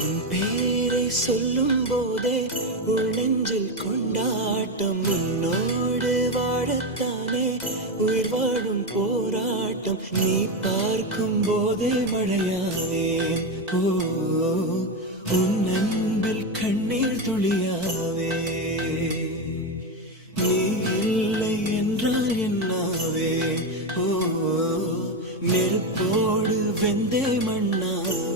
உன் பேரை சொல்லும் போதே உள் நெஞ்சில் கொண்டாட்டம். உன்னோடு வாழத்தானே உயிர் வாழும் போராட்டம். நீ பார்க்கும் போதே மழையாவேன். ஓ, உன் அன்பில் கண்ணீர் துளியாவே. நீ இல்லை என்றால் என்னாவே. ஓ, நெருப்போடு வெந்தே மண்ணாவே.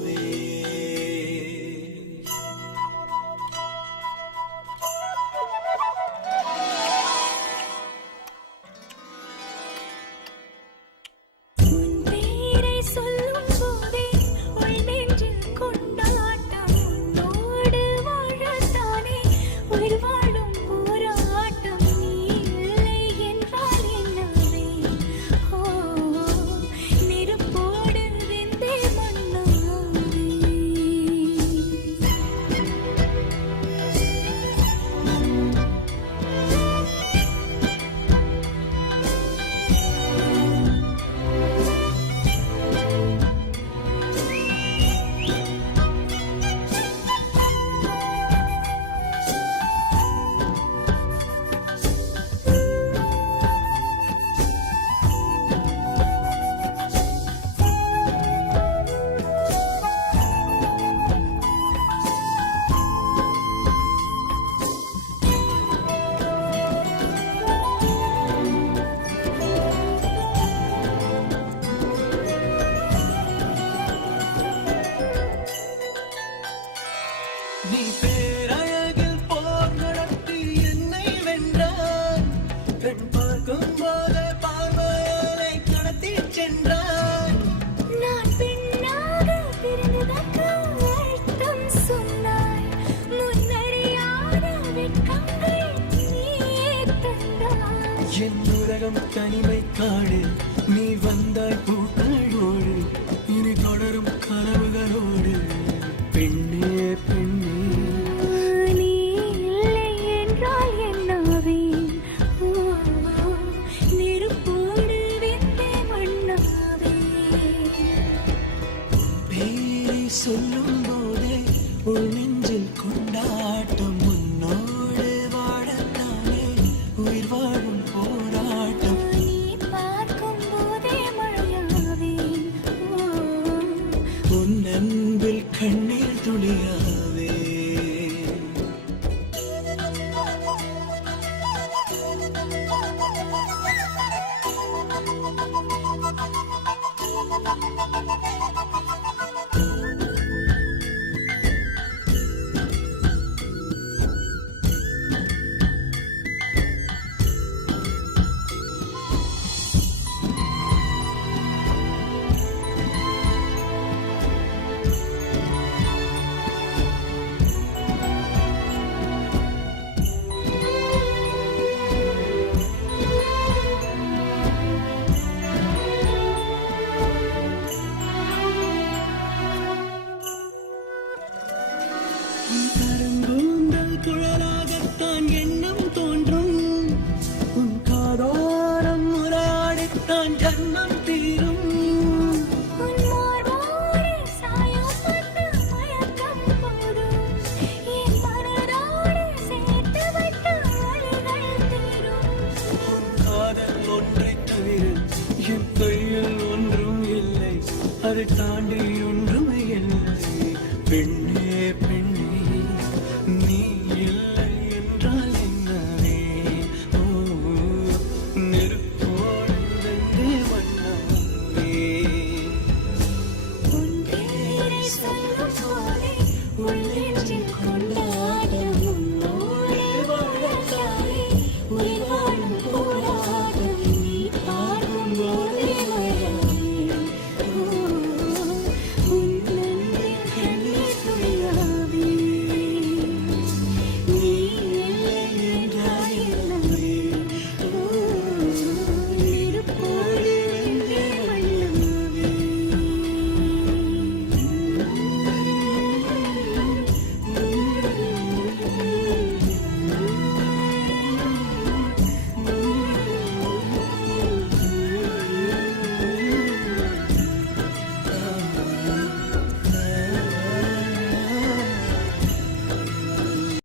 நீ பேரழகில் போர் நடத்தி என்னை வென்றாய். பெண் பார்க்கும் போது பார்வையாலை கடத்தி சென்றாய். நான் பெண்ணாக பிறந்ததற்கு அர்த்தம் சொன்னாய். முன்னறியாத வெட்கங்கள் நீயே தந்தாய். என் உலகம் தனிமை காடு. நீ வந்தாய் பூக்களோடு. இனி தொடரும் கனவுகளோடு. பெண்ணே பெண்ணே, நீ இல்லை என்றால் என்னாவேன். நெருப்போடு வெந்தே மண்ணாவே. பேரை சொல்லும் போதே உள் நெஞ்சில் கொண்டாட்டம். உன்னோடு வாழத்தானே உயிர் வாழும் போராட்டம். நீ பார்க்கும் போதே மழையாவேன். உன் அன்பில் கண்ணீர் துளியாவே. கருங்கூந்தல் குழலாகத்தான் எண்ணம் தோன்றும். உன் காதோரம் முறையாடித்தான் ஜன்மம் தீரும். உன் மார்போடு சாயப்பட்டு மயக்கம் போதும். என் மனதோடு சேர்த்து வைத்த வலிகள் தீரும். உன் காதல் ஒன்றைத் தவிர என் கையில் ஒன்றும் இல்லை. அதை தாண்டி ஒன்றும் இல்லை. பெண்ணே